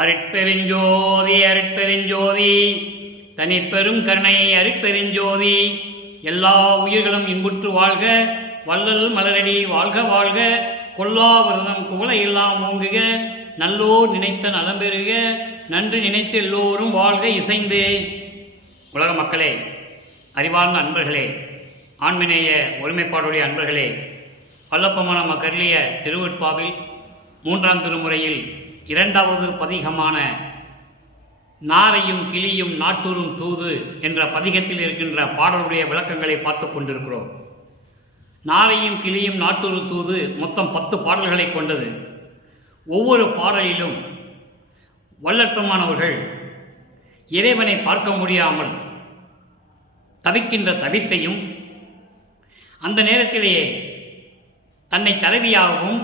அருட்பெருஞ்சோதி அருட்பெருஞ்சோதி தனிப்பெரும் கருணை அருட்பெருஞ்சோதி. எல்லா உயிர்களும் இன்புற்று வாழ்க, வள்ளல் மலரடி வாழ்க வாழ்க, கொல்லா விரதம் குவளை எல்லாம் ஓங்குக, நல்லோர் நினைத்த நலம் பெறுக, நன்று நினைத்து எல்லோரும் வாழ்க இசைந்து. உலக மக்களே, அறிவார்ந்த அன்பர்களே, ஆண்மநேய ஒருமைப்பாடுடைய அன்பர்களே, வல்லப்பமான மக்களிய திருவெட்பாவில் 3ஆம் திருமுறையில் 2வது பதிகமான நாரையும் கிளியும் நாட்டூரும் தூது என்ற பதிகத்தில் இருக்கின்ற பாடலுடைய விளக்கங்களை பார்த்து கொண்டிருக்கிறோம். நாரையும் கிளியும் நாட்டூரு தூது மொத்தம் 10 பாடல்களை கொண்டது. ஒவ்வொரு பாடலிலும் வல்லற்பமானவர்கள் இறைவனை பார்க்க முடியாமல் தவிக்கின்ற தவிப்பையும், அந்த நேரத்திலேயே தன்னை தலைவியாகவும்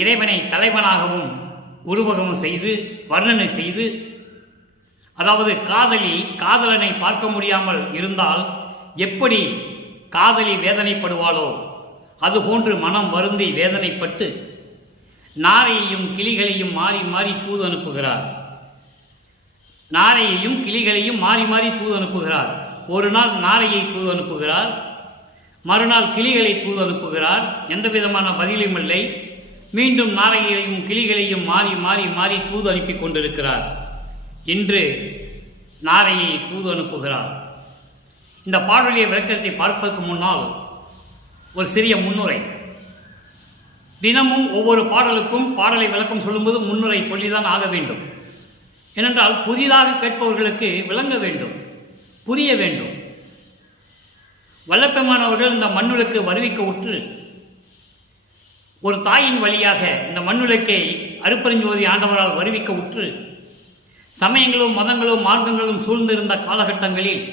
இறைவனை தலைவனாகவும் உருவகமும் செய்து வர்ணனை செய்து, அதாவது காதலனை பார்க்க முடியாமல் இருந்தால் எப்படி காதலி வேதனைப்படுவாளோ அதுபோன்று மனம் வருந்தி வேதனைப்பட்டு நாரையையும் கிளிகளையும் மாறி மாறி தூது அனுப்புகிறார். நாரையையும் கிளிகளையும் மாறி மாறி தூது அனுப்புகிறார். ஒரு நாள் நாரையை தூது அனுப்புகிறார், மறுநாள் கிளிகளை தூது அனுப்புகிறார். எந்த விதமான பதிலும் இல்லை. மீண்டும் நாரையையும் கிளிகளையும் மாறி மாறி மாறி தூது அனுப்பி கொண்டிருக்கிறார். இன்று நாரையை தூது அனுப்புகிறார். இந்த பாடலுடைய விளக்கத்தை பார்ப்பதற்கு முன்னால் ஒரு சிறிய முன்னுரை. தினமும் ஒவ்வொரு பாடலுக்கும் பாடலை விளக்கம் சொல்லும்போது முன்னுரை சொல்லிதான் ஆக வேண்டும். ஏனென்றால் புதிதாக கேட்பவர்களுக்கு விளங்க வேண்டும், புரிய வேண்டும். வல்லப்பெருமானவர்கள் இந்த மண்ணுலக்கு வருவிக்க உற்று ஒரு தாயின் வழியாக இந்த மண்ணுலக்கை அருட்பெருஞ்சோதி ஆண்டவரால் வருவிக்க உற்று சமயங்களும் மதங்களும் மார்க்கங்களும் சூழ்ந்திருந்த காலகட்டங்களில்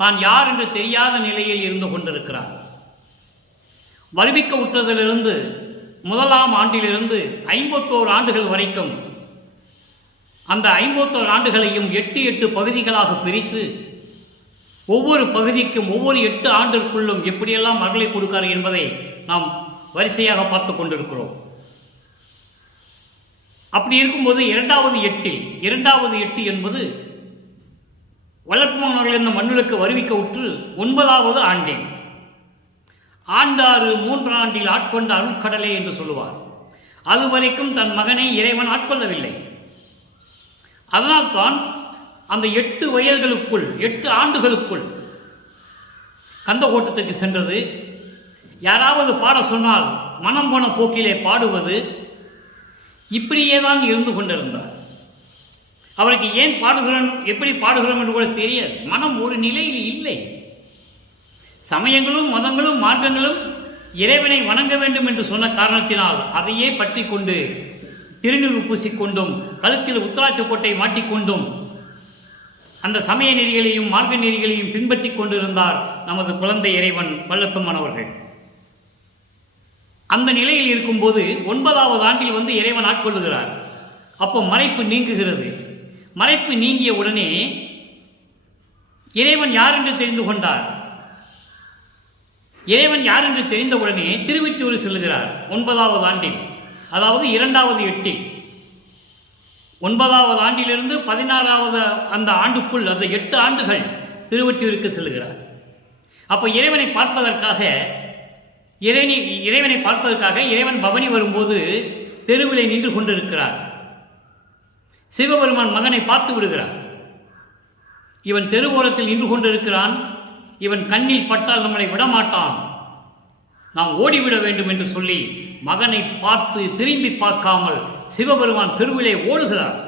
தான் யார் என்று தெரியாத நிலையில் இருந்து கொண்டிருக்கிறார். வருவிக்க உற்றதிலிருந்து 1ஆம் ஆண்டிலிருந்து 51 ஆண்டுகள் வரைக்கும் அந்த 51 ஆண்டுகளையும் 8 பகுதிகளாக பிரித்து ஒவ்வொரு பகுதிக்கும் ஒவ்வொரு 8 ஆண்டிற்குள்ளும் எப்படியெல்லாம் மகளை கொடுக்கார் என்பதை நாம் வரிசையாக பார்த்து கொண்டிருக்கிறோம். அப்படி இருக்கும்போது 2வது 8 என்பது வல்லற்பமானவர்கள் இந்த மண்ணுலக்கு வருவிக்க உற்று 9வது ஆண்டில் ஆண்டாறு 3 ஆண்டில் ஆட்கொண்ட அருட்கடலே என்று சொல்லுவார். அதுவரைக்கும் தன் மகனை இறைவன் ஆட்கொள்ளவில்லை. அதனால்தான் அந்த 8 வயதுகளுக்குள் 8 ஆண்டுகளுக்குள் கந்தகோட்டத்துக்கு சென்றது. யாராவது பாட சொன்னால் மனம் போன போக்கிலே பாடுவது, இப்படியே தான் இருந்து கொண்டிருந்தார். அவருக்கு ஏன் பாடுகிறோம், எப்படி பாடுகிறோம் என்று கூட தெரியாது. மனம் ஒரு நிலையில் இல்லை. சமயங்களும் மதங்களும் மார்க்கங்களும் இறைவனை வணங்க வேண்டும் என்று சொன்ன காரணத்தினால் அதையே பற்றி கொண்டு திருநீறு பூசிக்கொண்டும் கழுத்தில் உத்தராட்ச கோட்டை மாட்டிக்கொண்டும் அந்த சமய நெறிகளையும் மார்க்க நெறிகளையும் பின்பற்றி கொண்டிருந்தார் நமது குழந்தை இறைவன் வல்லப்பெருமானவர்கள். அந்த நிலையில் இருக்கும்போது 9வது ஆண்டில் இறைவன் ஆட்கொள்ளுகிறார். அப்போ மறைப்பு நீங்குகிறது. மறைப்பு நீங்கிய உடனே இறைவன் யார் என்று தெரிந்து கொண்டார். இறைவன் யார் என்று தெரிந்தவுடனே திருவெற்றியூர் செல்லுகிறார். 9வது ஆண்டில், அதாவது 2வது 8 9வது ஆண்டிலிருந்து 16வது அந்த ஆண்டுக்குள் அந்த 8 ஆண்டுகள் திருவெற்றியூருக்கு செல்லுகிறார். அப்போ இறைவனை பார்ப்பதற்காக இறைவன் பவனி வரும்போது தெருவிலே நின்று கொண்டிருக்கிறார். சிவபெருமான் மகனை பார்த்து விடுகிறார். இவன் தெருவோரத்தில் நின்று கொண்டிருக்கிறான், இவன் கண்ணில் பட்டால் நம்மளை விடமாட்டான், நாம் ஓடிவிட வேண்டும் என்று சொல்லி மகனை பார்த்து திரும்பி பார்க்காமல் சிவபெருமான் தெருவிலே ஓடுகிறார்.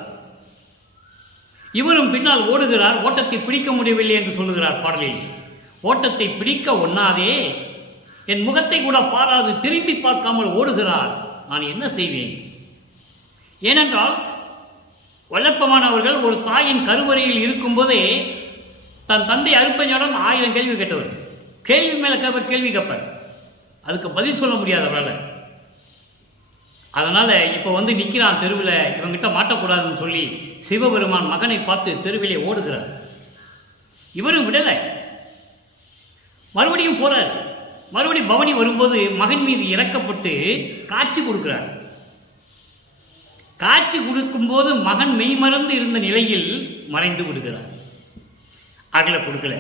இவரும் பின்னால் ஓடுகிறார். ஓட்டத்தை பிடிக்க முடியவில்லை என்று சொல்லுகிறார் பாடலில். ஓட்டத்தை பிடிக்க ஒண்ணாதே, என் முகத்தை கூட பாராது திரும்பி பார்க்காமல் ஓடுகிறார், நான் என்ன செய்வேன்? ஏனென்றால் வல்லப்பமானவர்கள் ஒரு தாயின் கருவறையில் இருக்கும்போதே தன் தந்தை அருட்பெருஞ்சோதியிடம் 1000 கேள்வி கேட்டவர். கேள்வி மேல கேள்வி கேட்பார், அதுக்கு பதில் சொல்ல முடியாதவரால். அதனால இப்ப நிற்கிறான் தெருவில், இவங்கிட்ட மாட்டக்கூடாதுன்னு சொல்லி சிவபெருமான் மகனை பார்த்து தெருவிலே ஓடுகிறார். இவரும் விடலை, மறுபடியும் போறார். மறுபடியும் பவனி வரும்போது மகன் மீது இறக்கப்பட்டு காட்சி கொடுக்கிறார். காட்சி கொடுக்கும்போது மகன் மெய்மறந்து இருந்த நிலையில் மறைந்து விடுகிறார். அகல கொடுக்கல,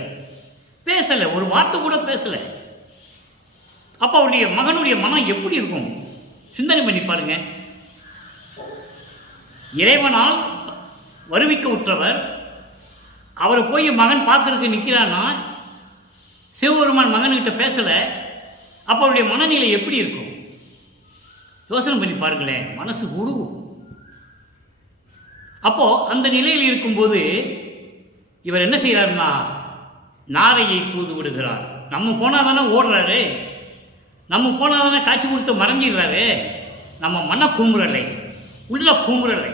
பேசல, ஒரு வார்த்தை கூட பேசல. அப்ப அவருடைய மகனுடைய மனம் எப்படி இருக்கும்? சிந்தனை பண்ணி பாருங்க. இறைவனால் வருவிக்க உற்றவர், அவரை போய் மகன் பார்க்கறதுக்கு நிற்கிறான்னா, சிவபெருமான் மகன்கிட்ட பேசல. அப்ப அவருடைய மனநிலை எப்படி இருக்கும்? யோசனை பண்ணி பாருங்களேன், மனசு உருவும். அப்போ அந்த நிலையில் இருக்கும்போது இவர் என்ன செய்யறாருன்னா, நாரையை தூது விடுகிறார். நம்ம போனாதானே ஓடுறாரு, நம்ம போனாதானே காட்சி கொடுத்து மறைஞ்சிடுறாரு. நம்ம மன குமுறலை, உள்ள குமுறலை,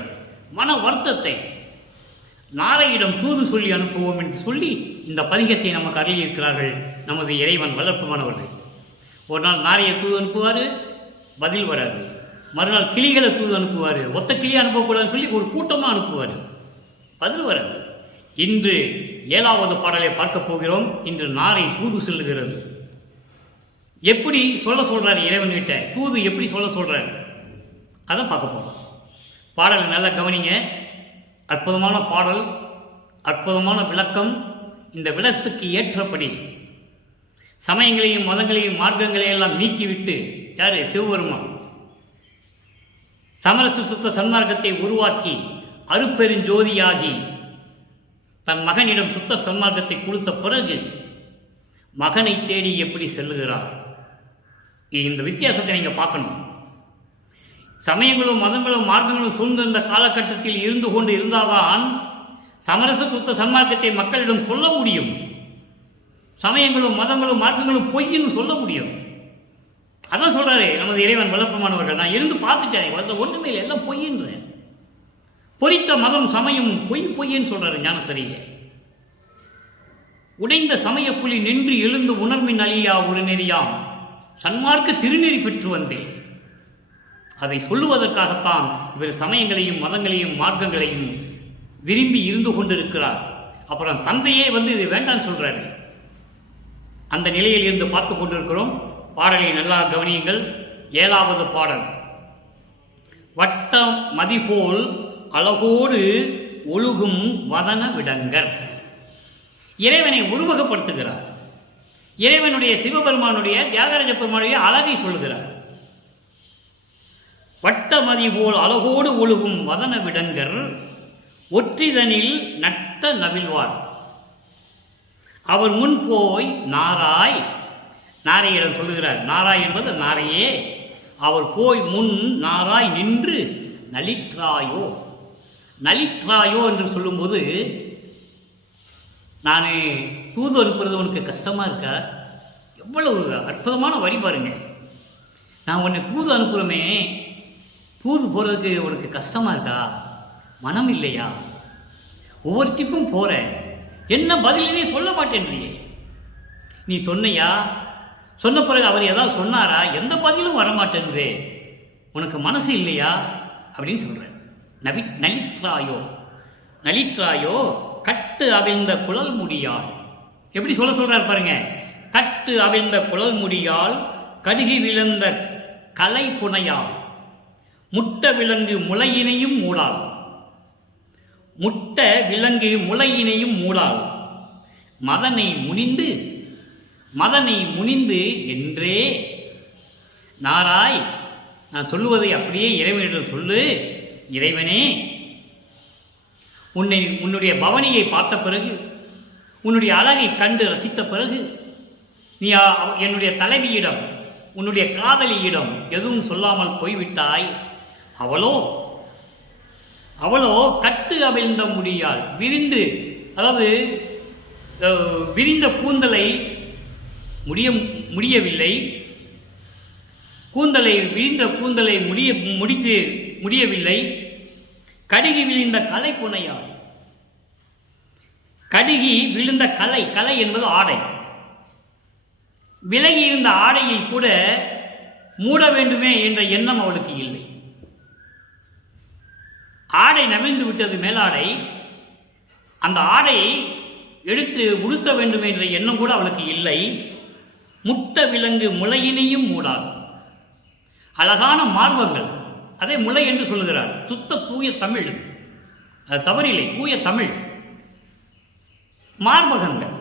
மன வருத்தத்தை நாரையிடம் தூது சொல்லி அனுப்புவோம் என்று சொல்லி இந்த பதிகத்தை நமக்கு அருளியிருக்கிறார்கள் நமது இறைவன் வளர்ப்புமானவர்கள். ஒரு நாள் நாரையை தூது அனுப்புவார், பதில் வராது. மறுநாள் கிளிகளை தூது அனுப்புவார், ஒத்த கிளி அனுப்பக்கூடாதுன்னு சொல்லி ஒரு கூட்டமாக அனுப்புவார், பதில் வராது. இன்று 7வது பாடலை பார்க்க போகிறோம். இன்று நாரை தூது செல்லுகிறது. எப்படி சொல்றாரு இறைவன்கிட்ட, தூது எப்படி சொல்றாரு அதை பார்க்க போகிறோம். பாடலை நல்லா கவனிங்க. அற்புதமான பாடல், அற்புதமான விளக்கம். இந்த விளக்கத்துக்கு ஏற்றபடி சமயங்களையும் மதங்களையும் மார்க்கங்களையும் எல்லாம் நீக்கிவிட்டு யாரு? சிவபெருமான் சமரச சுத்த சன்மார்க்கத்தை உருவாக்கி அருப்பெருஞ்சோதியாகி தன் மகனிடம் சுத்த சன்மார்க்கத்தை கொடுத்த பிறகு மகனை தேடி எப்படி செல்லுகிறார்? இந்த வித்தியாசத்தை நீங்க பார்க்கணும். சமயங்களும் மதங்களும் மார்க்கங்களும் சூழ்ந்த இந்த காலகட்டத்தில் இருந்து கொண்டு இருந்தால்தான் சமரச சுத்த சன்மார்க்கத்தை மக்களிடம் சொல்ல முடியும். சமயங்களும் மதங்களும் மார்க்கங்களும் பொய்ன்னு சொல்ல முடியும். அதான் சொல்றாரு நமது இறைவன் வளர்ப்பமானவர்கள். நான் இருந்து பார்த்துட்டேன், ஒன்றுமே இல்லை, எல்லாம் பொய்ன்ற பொறித்த மதம் சமயம் பொய்ன்னு சொல்றாரு ஞானசரியிலே. உடைந்த சமய புலி நின்று எழுந்து உணர்மின் அழியா ஒரு நெறியாம் சன்மார்க்க திருநெறி பெற்று வந்தேன். அதை சொல்லுவதற்காகத்தான் இவர் சமயங்களையும் மதங்களையும் மார்க்கங்களையும் விரும்பி இருந்து கொண்டிருக்கிறார். அப்புறம் தந்தையே இது வேண்டான்னு சொல்றாரு. அந்த நிலையில் இருந்து பார்த்து கொண்டிருக்கிறோம். பாடலை நல்லா கவனியுங்கள். 7வது பாடல். வட்டம் மதிபோல் அழகோடு ஒழுகும் வதன விடங்கர். இறைவனை உருவகப்படுத்துகிறார். இறைவனுடைய சிவபெருமானுடைய தியாகராஜ பெருமானுடைய அழகை சொல்லுகிறார். வட்டமதி போல் அழகோடு ஒழுகும் வதன விடங்கர் ஒற்றிதனில் நட்ட நவிழ்வார். அவர் முன் போய் நாராய், நாரையிடம் சொல்லுகிறார். நாராய் என்பது நாரையே. அவர் போய் முன் நாராய் நின்று நலிற்றாயோ, நலிற்றாயோ என்று சொல்லும்போது, நான் தூது அனுப்புறது உனக்கு கஷ்டமா இருக்கா? எவ்வளவு அற்புதமான வரி பாருங்க. நான் உன்னை தூது அனுப்புறமே, தூது போறதுக்கு உனக்கு கஷ்டமா இருக்கா? மனம் இல்லையா? ஒவ்வொரு டிப்பும் போற, என்ன பதிலே சொல்ல மாட்டேன்றியே. நீ சொன்னையா? சொன்ன பிறகு அவர் ஏதாவது சொன்னாரா? எந்த பதிலும் வரமாட்டேன்றே. உனக்கு மனசு இல்லையா அப்படின்னு சொல்ற. நலிற்றாயோ, நலிற்றாயோ கட்டு அவிழ்ந்த குழல் முடியால். எப்படி சொல்றாரு பாருங்க. கட்டு அவிழ்ந்த குழல் முடியால் கடுகி விழுந்த கலை புனையால் முட்ட விலங்கு முளையினையும் மூடால். முட்ட விலங்கு முளையினையும் மூடால் மதனை முனிந்து, மதனை முனிந்து என்றே. நாராய், நான் சொல்லுவதை அப்படியே இறைவனிடம் சொல்லு. இறைவனே, உன்னுடைய பவனியை பார்த்த பிறகு, உன்னுடைய அழகை கண்டு ரசித்த பிறகு, நீ என்னுடைய தலைவியிடம், உன்னுடைய காதலியிடம் எதுவும் சொல்லாமல் போய்விட்டாய். அவளோ கட்டு அவிழ்ந்த முடியால் விரிந்து, அதாவது விரிந்த கூந்தலை முடியவில்லை. விரிந்த கூந்தலை முடியவில்லை. கடுகி விழுந்த கலை புனையால். கடுகி விழுந்த கலை, கலை என்பது ஆடை. விலகி இருந்த ஆடையை கூட மூட வேண்டுமே என்ற எண்ணம் அவளுக்கு இல்லை. ஆடை நவிழ்ந்து விட்டது, மேலாடை. அந்த ஆடையை எடுத்து உடுத்த வேண்டும் என்ற எண்ணம் கூட அவளுக்கு இல்லை. முட்ட விலங்கு முளையினையும் மூடாள். அழகான மார்பங்கள், அதே முலை என்று சொல்லுகிறார். சுத்த தூய தமிழ், அது தவறில்லை, தூய தமிழ். மார்பகங்கள்,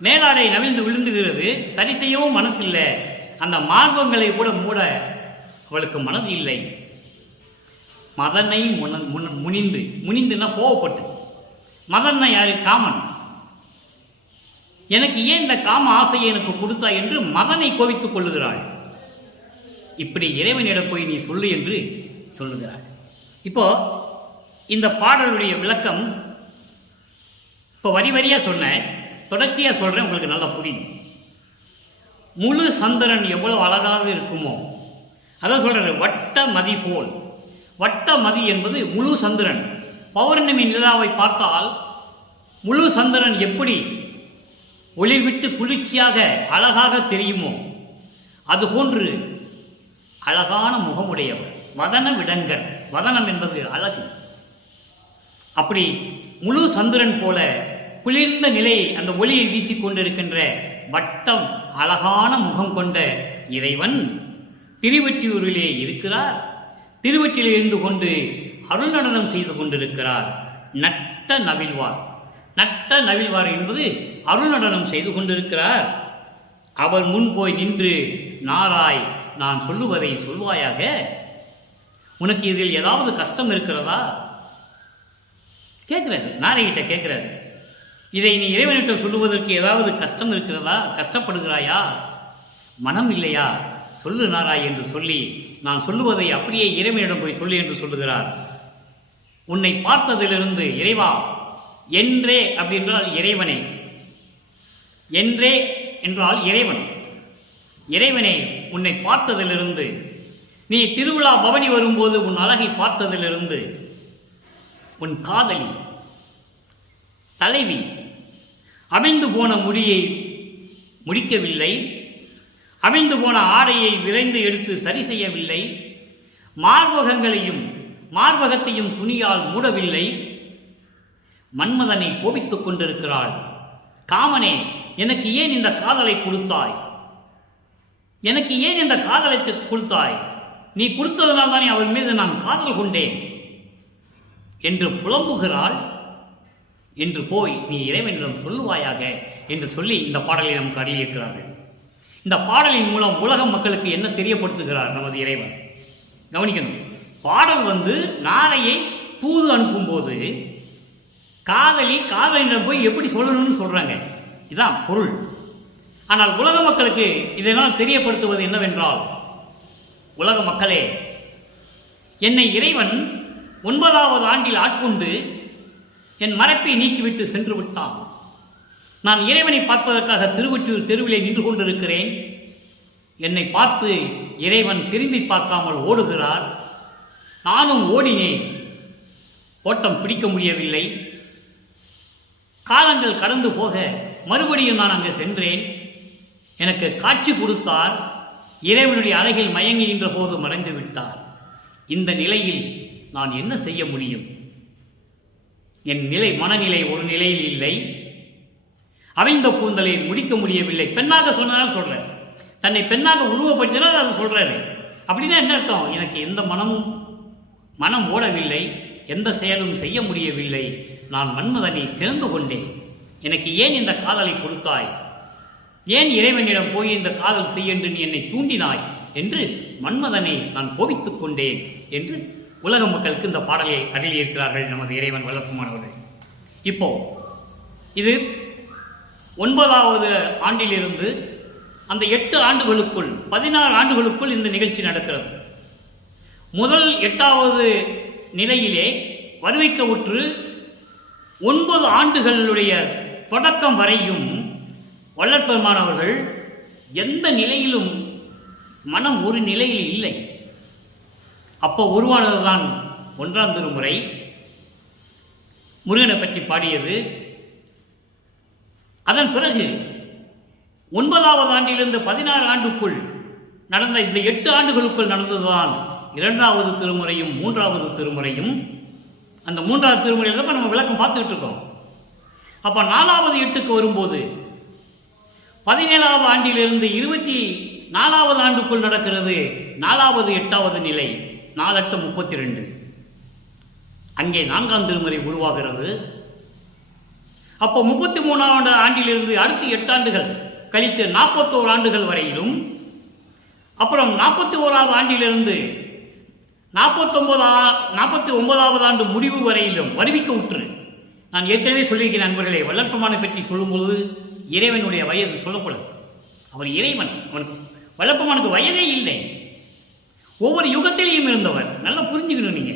மேலாடை நவிழ்ந்து விழுந்துகிறது, சரி செய்யவும் மனசு இல்லை. அந்த மார்பகங்களை கூட மூட அவளுக்கு மனது இல்லை. மதனை முனிந்துன்னா கோவப்பட்டு. மதன்னா யாரு? காமன். எனக்கு ஏன் இந்த காம ஆசையை எனக்கு கொடுத்தா என்று மதனை கோவித்துக் கொள்ளுகிறாள். இப்படி இறைவனிடம் போய் நீ சொல்லு என்று சொல்லுகிறாள். இப்போ இந்த பாடலுடைய விளக்கம் இப்போ வரி வரியா சொன்னேன், தொடர்ச்சியா சொல்றேன், உங்களுக்கு நல்லா புரியும். முழு சந்திரன் எவ்வளவு அழகாக இருக்குமோ அதான் சொல்றாரு, வட்ட மதி போல். வட்ட மதி என்பது முழு சந்திரன். பௌர்ணமி நிலாவை பார்த்தால் முழு சந்திரன் எப்படி ஒளிவிட்டு குளிர்ச்சியாக அழகாக தெரியுமோ அதுபோன்று அழகான முகமுடையவர். வதன விடங்கர், வதனம் என்பது அழகு. அப்படி முழு சந்திரன் போல குளிர்ந்த நிலை, அந்த ஒளியை வீசிக்கொண்டிருக்கின்ற வட்டம் அழகான முகம் கொண்ட இறைவன் திருவொற்றியூரிலே இருக்கிறார். திருவொற்றியில் இருந்து கொண்டு அருள் நடனம் செய்து கொண்டிருக்கிறார். நட்ட நவில்வார், நட்ட நவில்வார் என்பது அருள் நடனம் செய்து கொண்டிருக்கிறார். அவர் முன் போய் நின்று, நாராய், நான் சொல்லுவதை சொல்வாயாக, உனக்கு இதில் ஏதாவது கஷ்டம் இருக்கிறதா கேட்கிறாரு. நாரையிட்ட கேட்கிறாரு, இதை நீ இறைவனிட்ட சொல்லுவதற்கு ஏதாவது கஷ்டம் இருக்கிறதா, கஷ்டப்படுகிறாயா, மனம் இல்லையா, சொல்லு நாராய் என்று சொல்லி, நான் சொல்லுவதை அப்படியே இறைவனிடம் போய் சொல்லு என்று சொல்லுகிறார். உன்னை பார்த்ததிலிருந்து, இறைவா, என்றே அப்படி என்றால் இறைவனே, என்றே என்றால் இறைவன், இறைவனே, உன்னை பார்த்ததிலிருந்து, நீ திருவிழா பவனி வரும்போது உன் அழகை பார்த்ததிலிருந்து, உன் காதலி தலைவி அமைந்து போன முடியை முடிக்கவில்லை, அமைந்து போன ஆடையை விரைந்து எடுத்து சரி செய்யவில்லை, மார்பகத்தையும் துணியால் மூடவில்லை, மன்மதனை கோபித்துக் கொண்டிருக்கிறாள். காமனே, எனக்கு ஏன் இந்த காதலை கொடுத்தாய், எனக்கு ஏன் இந்த காதலை கொடுத்தாய், நீ கொடுத்ததனால் தானே அவள் மீது நான் காதல் கொண்டேன் என்று புலம்புகிறாள். என்று போய் நீ இறைவனிடம் சொல்லுவாயாக என்று சொல்லி இந்த பாடலை நமக்கு அருளியிருக்கிறார்கள். இந்த பாடலின் மூலம் உலக மக்களுக்கு என்ன தெரியப்படுத்துகிறார் நமது இறைவன்? கவனிக்கணும். பாடல் நாரையை தூது அனுப்பும்போது காதலிடம் போய் எப்படி சொல்லணும்னு சொல்றாங்க, இதுதான் பொருள். ஆனால் உலக மக்களுக்கு இதனால் தெரியப்படுத்துவது என்னவென்றால், உலக மக்களே, என்னை இறைவன் 9வது ஆண்டில் ஆட்கொண்டு என் மறைப்பை நீக்கிவிட்டு சென்று விட்டான். நான் இறைவனை பார்ப்பதற்காக திருவொற்றியூர் தெருவிலே நின்று கொண்டிருக்கிறேன். என்னை பார்த்து இறைவன் திரும்பி பார்க்காமல் ஓடுகிறார். நானும் ஓடினேன், ஓட்டம் பிடிக்க முடியவில்லை. காலங்கள் கடந்து போக மறுபடியும் நான் அங்கே சென்றேன். எனக்கு காட்சி கொடுத்தார். இறைவனுடைய அழகில் மயங்குகின்ற போது மறைந்து விட்டார். இந்த நிலையில் நான் என்ன செய்ய முடியும்? என் மனநிலை ஒரு நிலையில் இல்லை. அவைந்த கூந்தலை முடிக்க முடியவில்லை. பெண்ணாக சொன்னதால் சொல்றேன், தன்னை பெண்ணாக உருவப்படுத்தினால் அதை சொல்றாரு. அப்படின்னா என்ன அர்த்தம்? எனக்கு எந்த மனம் ஓடவில்லை, எந்த செயலும் செய்ய முடியவில்லை. நான் மன்மதனை சிறந்து கொண்டேன். எனக்கு ஏன் இந்த காதலை கொடுத்தாய், ஏன் இறைவனிடம் போய் இந்த காதல் செய்ய என்று நீ என்னை தூண்டினாய் என்று மன்மதனை நான் கோபித்துக் கொண்டேன் என்று உலக மக்களுக்கு இந்த பாடலை அருளியிருக்கிறார்கள் நமது இறைவன் வல்லபெருமானவர்கள். இப்போ இது 9வது ஆண்டிலிருந்து அந்த 8 ஆண்டுகளுக்குள் 16 ஆண்டுகளுக்குள் இந்த நிகழ்ச்சி நடக்கிறது. முதல் 8வது நிலையிலே வருவிக்க உற்று 9 ஆண்டுகளுடைய தொடக்கம் வரையும் வல்லபெருமானவர்கள் எந்த நிலையிலும் மனம் ஒரு நிலையில் இல்லை. அப்போ உருவானதுதான் 1ஆம் திருமுறை. முருகனை பற்றி பாடியது. அதன் பிறகு 9வது ஆண்டிலிருந்து 16 ஆண்டுக்குள் நடந்த இந்த 8 ஆண்டுகளுக்குள் நடந்ததுதான் 2வது திருமுறையும் 3வது திருமுறையும். அந்த 3வது திருமுறையில் தான் நம்ம விளக்கம் பார்த்துக்கிட்டு இருக்கோம். அப்போ 4வது 8க்கு வரும்போது 17வது ஆண்டிலிருந்து 24வது ஆண்டுக்குள் நடக்கிறது 4வது 8வது நிலை. 4 32. அங்கே 4ஆம் திருமுறை உருவாகிறது. அப்போ 33ஆம் ஆண்டிலிருந்து அடுத்து 8 ஆண்டுகள் கழித்து 41 ஆண்டுகள் வரையிலும், அப்புறம் 41ஆவது ஆண்டிலிருந்து 49ஆவது ஆண்டு முடிவு வரையிலும் வருவிக்க உற்று. நான் ஏற்கனவே சொல்லியிருக்கிறேன் நண்பர்களே, வல்லற்பமானை பற்றி சொல்லும்போது இறைவனுடைய வயது சொல்லக்கூடாது. அவர் இறைவன், வல்லற்பமானுக்கு வயதே இல்லை. ஒவ்வொரு யுகத்திலையும் இருந்தவர். நல்லா புரிஞ்சுக்கணும். நீங்க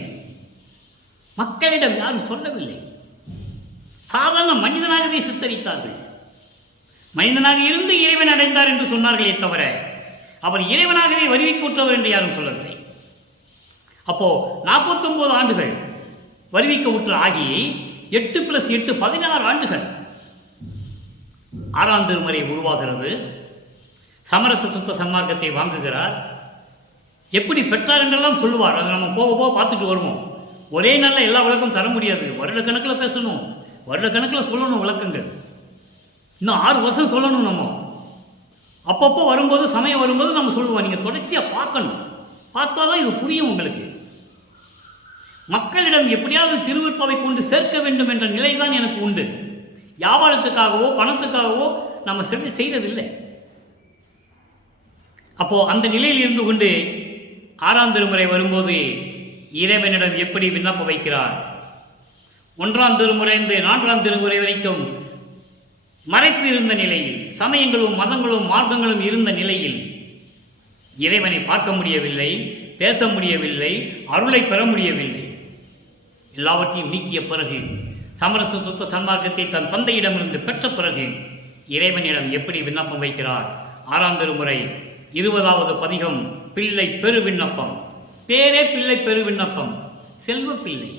மக்களிடம் யாரும் சொல்லவில்லை. சாதாரண மனிதனாகவே சித்தரித்தார்கள். மனிதனாக இருந்து இறைவன் அடைந்தார் என்று சொன்னார்களே தவிர அவர் இறைவனாகவே வருவிக்கூற்றவர் என்று யாரும் சொல்லவில்லை. அப்போ 49 ஆண்டுகள் வருவிக்க உற்று ஆகி 8 + 8 16 ஆண்டுகள் 6ஆம் திருமுறை உருவாகிறது. சமரச சுத்த சன்மார்க்கத்தை வாங்குகிறார். எப்படி பெற்றார் என்றெல்லாம் சொல்லுவார். அதை நம்ம போக போக பார்த்துட்டு வருவோம். ஒரே நாளில் எல்லா விளக்கம் தர முடியாது. வருடக்கணக்கில் பேசணும், வருடக்கணக்கில் சொல்லணும் விளக்கங்கள். இன்னும் 6 வருஷம் சொல்லணும். நம்ம அப்பப்போ வரும்போது, சமயம் வரும்போது நம்ம சொல்லுவோம். நீங்கள் தொடர்ச்சியாக பார்க்கணும். பார்த்தா தான் இது புரியும் உங்களுக்கு. மக்களிடம் எப்படியாவது திருவிற்பாவை கொண்டு சேர்க்க வேண்டும் என்ற நிலைதான் எனக்கு உண்டு. வியாபாரத்துக்காகவோ பணத்துக்காகவோ நம்ம செய்ததில்லை. அப்போ அந்த நிலையில் இருந்து கொண்டு 6ஆம் திருமுறை வரும்போது இறைவனிடம் எப்படி விண்ணப்ப வைக்கிறார். 1ஆம் திருமுறையிலிருந்து 4ஆம் திருமுறை வரைக்கும் மறைப்பு இருந்த நிலையில், சமயங்களும் மதங்களும் மார்க்கங்களும் இருந்த நிலையில் இறைவனை பார்க்க முடியவில்லை, பேச முடியவில்லை, அருளை பெற முடியவில்லை. எல்லாவற்றையும் நீக்கிய பிறகு, சமரச சுத்த சன்மார்க்கத்தை தன் தந்தையிடமிருந்து பெற்ற பிறகு இறைவனிடம் எப்படி விண்ணப்பம் வைக்கிறார். 6ஆம் திருமுறை 20வது பதிகம் பிள்ளை பெரு விண்ணப்பம். பேரே பிள்ளை பெரு விண்ணப்பம். செல்வ பிள்ளை,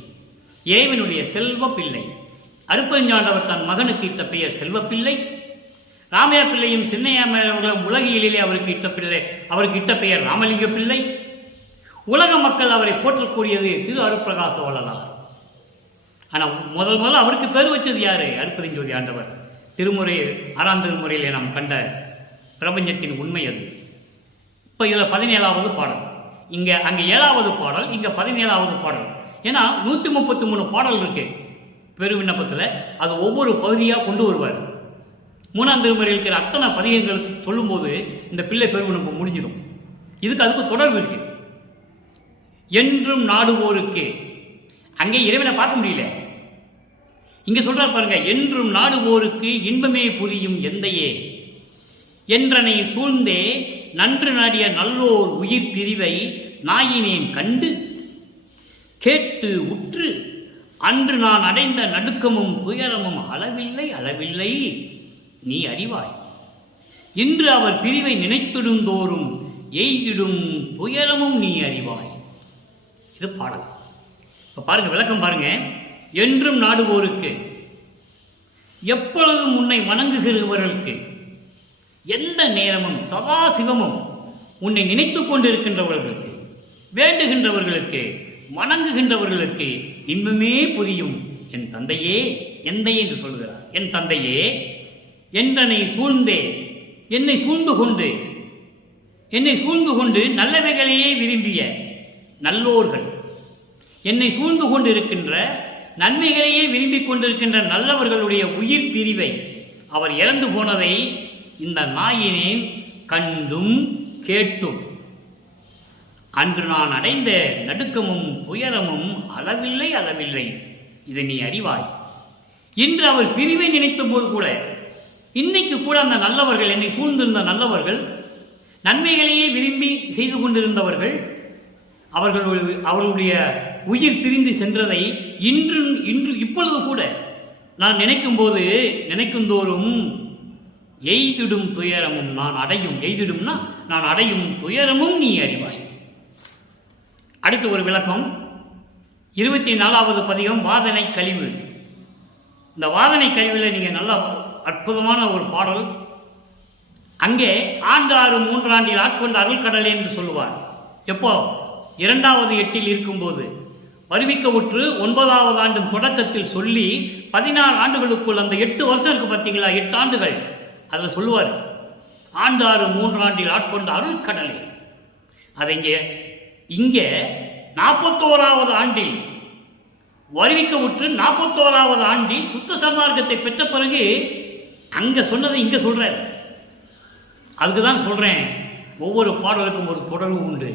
இறைவனுடைய செல்வ பிள்ளை. அருப்பெருஞ்சாண்டவர் தன் மகனுக்கு இட்ட பெயர் செல்வப்பிள்ளை. ராமையா பிள்ளையும் சின்னையாமர்களும் உலகியலிலே அவருக்கு இட்ட பெயர் ராமலிங்க பிள்ளை. உலக மக்கள் அவரை போற்றக்கூடியது திரு அருட்பிரகாச வள்ளலார். ஆனால் முதல் அவருக்கு பேர் வச்சது யாரு? அருட்பெருஞ்சோதி ஆண்டவர். திருமுறை 6ஆம் திருமுறையிலே நாம் கண்ட பிரபஞ்சத்தின் உண்மை அது. இப்போ இதில் 17வது பாடல், அங்கே 7வது பாடல், இங்கே 17வது பாடல். ஏன்னா 133 பாடல் இருக்கு பெரு விண்ணப்பத்தில். அது ஒவ்வொரு பகுதியாக கொண்டு வருவார். 3ஆம் திருமுறையில் இருக்கிற அத்தனை பதிகங்கள் சொல்லும்போது இந்த பிள்ளை பெரு விண்ணப்பம் முடிஞ்சிடும். அதுக்கு தொடர்பு இருக்கு. என்றும் நாடுவோருக்கு, அங்கே இறைவனை பார்க்க முடியல. இங்க சொல்றார் பாருங்க, என்றும் நாடுவோருக்கு இன்பமே புரியும் எந்தையே, என்றனை சூழ்ந்தே நன்று நாடிய நல்லோர் உயிர் பிரிவை நாயினேன் கண்டு கேட்டு உற்று அன்று நான் அடைந்த நடுக்கமும் துயரமும் அளவில்லை அளவில்லை நீ அறிவாய். இன்று அவர் பிரிவை நினைத்திடும் தோறும் எய்திடும் துயரமும் நீ அறிவாய். இது பாடல். இப்ப பாருங்க, விளக்கம் பாருங்க. என்றும் நாடுவோருக்கு, எப்பொழுதும் உன்னை வணங்குகிறவர்களுக்கு, எந்த நேரமும் சதா சிவமும் உன்னை நினைத்துக் கொண்டிருக்கின்றவர்களுக்கு, வேண்டுகின்றவர்களுக்கு, வணங்குகின்றவர்களுக்கு இன்பமே புரியும் என் தந்தையே. எந்தையே என்று சொல்கிறார். என் தந்தையே, என்றனை சூழ்ந்தே, என்னை சூழ்ந்து கொண்டு நல்லவைகளையே விரும்பிய நல்லோர்கள், என்னை சூழ்ந்து கொண்டு இருக்கின்ற நன்மைகளையே விரும்பிக் கொண்டிருக்கின்ற நல்லவர்களுடைய உயிர் பிரிவை, அவர் இறந்து போனதை இந்த நாயினேன் கண்டும் கேட்டும் அன்று நான் அடைந்த நடுக்கமும் துயரமும் அளவில்லை அளவில்லை இதை நீ அறிவாய். இன்று அவர் பிரிவை நினைத்த போது கூட, இன்னைக்கு கூட அந்த நல்லவர்கள், என்னை சூழ்ந்திருந்த நல்லவர்கள், நன்மைகளையே விரும்பி செய்து கொண்டிருந்தவர்கள், அவர்களுடைய உயிர் பிரிந்து சென்றதை இன்று இப்பொழுது கூட நான் நினைக்கும் தோறும் எய்திடும் துயரமும் நான் அடையும், எய்திடும்னா நான் அடையும் துயரமும் நீ அறிவாய். அடுத்து ஒரு விளக்கம். 24வது பதிகம் வாதனை கழிவு. இந்த வாதனை கழிவில் நீங்க நல்ல அற்புதமான ஒரு பாடல். அங்கே ஆண்டாறு 3 ஆண்டில் ஆட்கொண்ட அருள் கடலே என்று சொல்லுவார். எப்போ? 2வது 8 இருக்கும்போது வருவிக்க உற்று 9வது ஆண்டும் தொடக்கத்தில் சொல்லி 16 ஆண்டுகளுக்குள் அந்த 8 வருஷம் இருக்கு பார்த்தீங்களா, 8 ஆண்டுகள், அதில் சொல்லுவார் ஆண்டாறு 3 ஆண்டில் ஆட்கொண்ட அருள் கடலே. அதை இங்கே 41வது ஆண்டில் வருவிக்க உற்று 41வது ஆண்டில் சுத்த சன்மார்க்கத்தை பெற்ற பிறகு அங்க சொன்னதை இங்க சொல்றார். அதுக்குதான் சொல்றேன், ஒவ்வொரு பாடலுக்கும் ஒரு தொடர்பு உண்டு.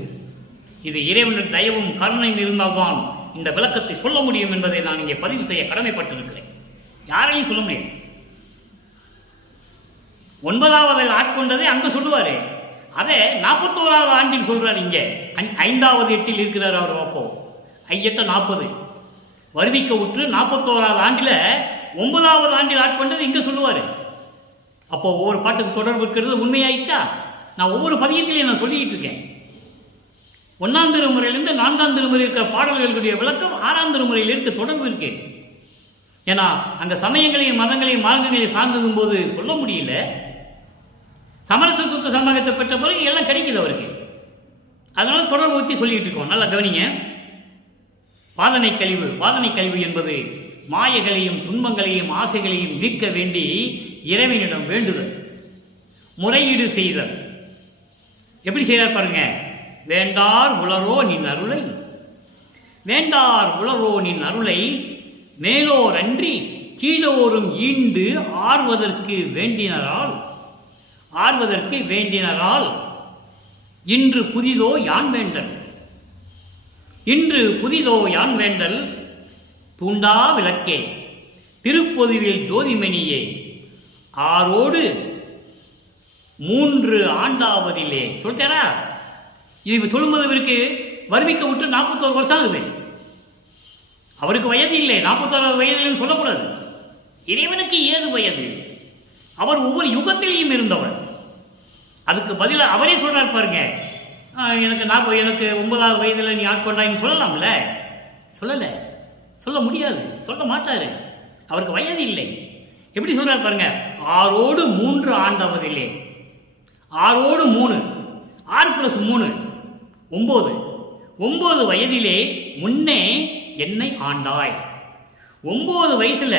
இது இறைவனின் தயவும் கருணையும் இருந்தால்தான் இந்த விளக்கத்தை சொல்ல முடியும் என்பதை நான் இங்கே பதிவு செய்ய கடமைப்பட்டிருக்கிறேன். யாரையும் சொல்ல முடியாது. 9வது ஆட்கொண்டதை அங்க சொல்லுவாரு, அதை 41வது ஆண்டில் சொல்றாரு. இங்க 5வது எட்டில் இருக்கிறார் அவர். அப்போ ஐயத்த 40 வருவிக்க உற்று 41வது ஆண்டில 9வது ஆண்டில் ஆட்கொண்டது இங்க சொல்லுவாரு. அப்போ ஒவ்வொரு பாட்டுக்கு தொடர்பு இருக்கிறது உண்மையாயிடுச்சா? நான் ஒவ்வொரு பதியத்திலையும் நான் சொல்லிட்டு இருக்கேன். 1ஆம் திருமுறையிலிருந்து 4ஆம் திருமுறை இருக்கிற பாடல்களுடைய விளக்கம் 6ஆம் திருமுறையில் இருக்க தொடர்பு இருக்கு. ஏன்னா அங்க சமயங்களையும் மதங்களையும் மார்க்கங்களையும் சார்ந்ததும் போது சொல்ல முடியல. சமரச சுத்த சன்மார்க்கத்தை பெற்ற பிறகு எல்லாம் கிடைக்குது அவருக்கு. அதனால தொடர்பு ஊற்றி சொல்லிட்டு இருக்கோம். நல்லா கவனிங்க. வாதனை கழிவு என்பது மாயைகளையும் துன்பங்களையும் ஆசைகளையும் நீக்க வேண்டி இறைவனிடம் வேண்டுதல், முறையீடு செய்தல். எப்படி செய்தார் பாருங்க. வேண்டார் உளரோ நின் அருளை, வேண்டார் உளரோ நின் அருளை மேலோர் அன்றி கீழோரும் ஈண்டு ஆர்வதற்கு வேண்டினரால் இன்று புதிதோ யான் வேண்டல் தூண்டா விளக்கே திருப்பொதுவில் ஜோதிமணியே ஆரோடு 3 ஆண்டாவதிலே. சொல்லிட்டாரா? இது சொல்லும்போது இவருக்கு வருவிக்க விட்டு 41 வருஷம் ஆகுது. அவருக்கு வயது இல்லை. 41 வயதிலும் சொல்லக்கூடாது. இறைவனுக்கு ஏது வயது? அவர் ஒவ்வொரு யுகத்திலையும் இருந்தவர். அதுக்கு பதிலாக அவரே சொல்றார் பாருங்க, எனக்கு 9வது வயதில் நீ ஆட்கொண்டாயின்னு சொல்லலாம்ல. சொல்லலை, சொல்ல முடியாது, சொல்ல மாட்டாரு. அவருக்கு வயது இல்லை. எப்படி சொல்றார் பாருங்க. ஆரோடு 3 ஆண்டவதிலே. ஆரோடு 3, 6 + 3 9 வயதிலே முன்னே என்னை ஆண்டாய். 9 வயசுல,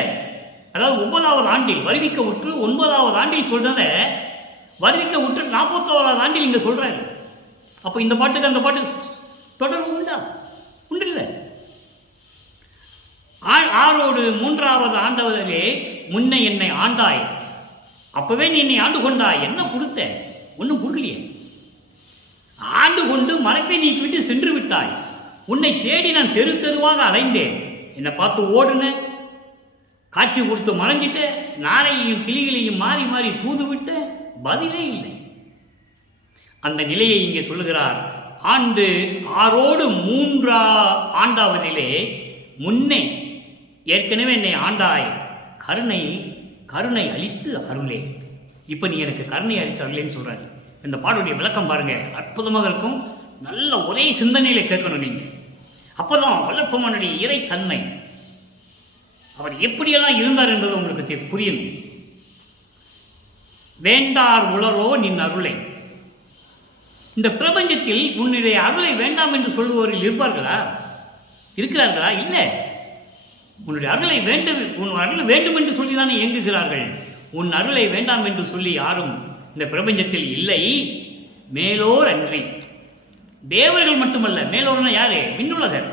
அதாவது 9வது ஆண்டில் வருவிக்க உற்று 9வது ஆண்டில் சொல்றத வருவிக்க உற்று 41வது ஆண்டில் இங்க சொல்றாரு. அப்ப இந்த பாட்டுக்கு அந்த பாட்டு தொடர்பு உண்டா? உண்டு இல்லை. ஆரோடு 3வது ஆண்டவதிலே முன்ன என்னை ஆண்டாய். அப்பவே நீ என்னை ஆண்டு கொண்டாய். என்ன கொடுத்த? ஒன்னும் கொடுக்கலையே. ஆண்டு கொண்டு மரத்தை நீக்கிவிட்டு சென்று விட்டாய். உன்னை தேடி நான் தெரு தெருவாக அலைந்தேன். என்னை பார்த்து ஓடுன, காட்சி கொடுத்து மறைஞ்சிட்ட, நாரையையும் கிளிகளையும் மாறி மாறி தூது விட்ட, பதிலே இல்லை. அந்த நிலையை இங்கே சொல்லுகிறார். ஆரோடு 3 ஆண்டாவதிலே முன்னே ஏற்கனவே என்னை ஆண்டாய். கருணை அளித்து அருளே. இப்ப நீ எனக்கு கருணை அளித்து அருளேன்னு சொல்றாரு. இந்த பாடுடைய விளக்கம் பாருங்க, அற்புதமாக இருக்கும். நல்ல ஒரே சிந்தனையில கேட்கணும் நீங்க. அப்பதான் வல்லற்பமானுடைய இறை தன்மை, அவர் எப்படியெல்லாம் இருந்தார் என்பது உங்களுக்கு புரியணும். வேண்டார் உளரோ நின் அருளை. இந்த பிரபஞ்சத்தில் உன்னுடைய அருளை வேண்டாம் என்று சொல்லுவோரில் இருக்கிறார்களா? இல்லை. உன்னுடைய அருளை வேண்டும் என்று சொல்லிதானே இயங்குகிறார்கள். உன் அருளை வேண்டாம் என்று சொல்லி யாரும் இந்த பிரபஞ்சத்தில் இல்லை. மேலோர் அன்றி. தேவர்கள் மட்டுமல்ல. மேலோர்னா யாரு? விண்ணுலகர்.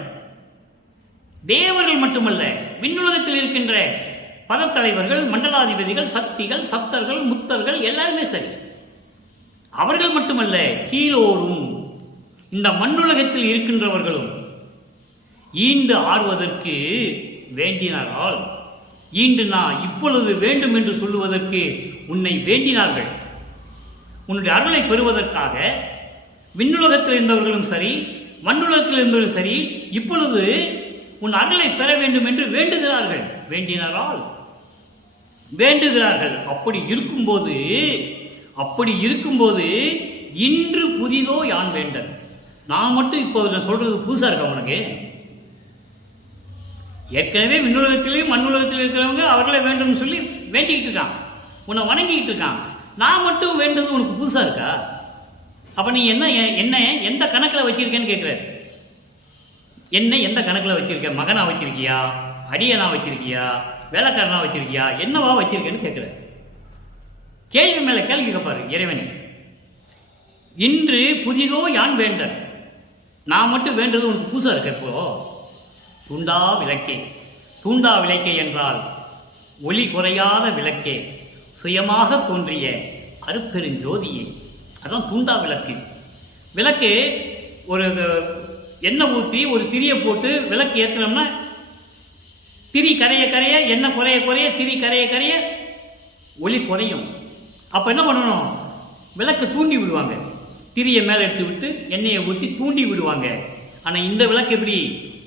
தேவர்கள் மட்டுமல்ல, விண்ணுலகத்தில் இருக்கின்ற பதத்தலைவர்கள், மண்டலாதிபதிகள், சக்திகள், சப்தர்கள், முத்தர்கள் எல்லாருமே சரி. அவர்கள் மட்டுமல்ல, கீழோரும் இந்த மண்ணுலகத்தில் இருக்கின்றவர்களும் ஈண்டு ஆறுவதற்கு வேண்டினாரால், ஈண்டு நான் இப்பொழுது வேண்டும் என்று சொல்லுவதற்கு உன்னை வேண்டினார்கள். உன்னுடைய அருளை பெறுவதற்காக விண்ணுலகத்தில் இருந்தவர்களும் சரி, மண்ணுலகத்தில் இருந்தவர்களும் சரி, இப்பொழுது உன் அருளை பெற வேண்டும் என்று வேண்டுகிறார்கள். அப்படி இருக்கும்போது இன்று புதிதோ யான் வேண்டல். நான் மட்டும் இப்போ சொல்றது புதுசா இருக்க உனக்கு? ஏற்கனவே விண்ணுலகத்திலேயும் மண்ணுலகத்தில் இருக்கிறவங்க அவர்களை வேண்டும் சொல்லி வேண்டிக்கிட்டு இருக்கான், உன்னை வணங்கிக்கிட்டு இருக்கான். நான் மட்டும் வேண்டது உனக்கு புதுசா இருக்கா? அப்ப நீ என்ன எந்த கணக்கில் வச்சிருக்கேன்னு கேட்கிறாரு. என்ன எந்த கணக்கில் வச்சிருக்க? மகனா வச்சிருக்கியா, அடியனா வச்சிருக்கியா, வேலைக்காரனா வச்சிருக்கியா, என்னவா வச்சிருக்கேன்னு கேட்கிறார். கேள்வி மேல கேள்வி கேட்பாரு இறைவனை. இன்று புதிதோ யான் வேண்டல். நான் மட்டும் வேண்டது உனக்கு புதுசாக இருக்க இப்போ. தூண்டா விளக்கே, தூண்டா விளக்கே என்றால் ஒளி குறையாத விளக்கே, சுயமாக தோன்றிய அருப்பெருஞ்சோதியே. அதான் தூண்டா விளக்கு. விளக்கு ஒரு எண்ணெய் ஊற்றி ஒரு திரியை போட்டு விளக்கு ஏற்றினோம்னா திரி கரைய கரைய, எண்ணெய் குறைய குறைய, திரி கரைய கரைய ஒளி குறையும். அப்போ என்ன பண்ணணும்? விளக்கு தூண்டி விடுவாங்க. திரியை மேலே எடுத்து விட்டு எண்ணெயை ஊற்றி தூண்டி விடுவாங்க. ஆனால் இந்த விளக்கு எப்படி?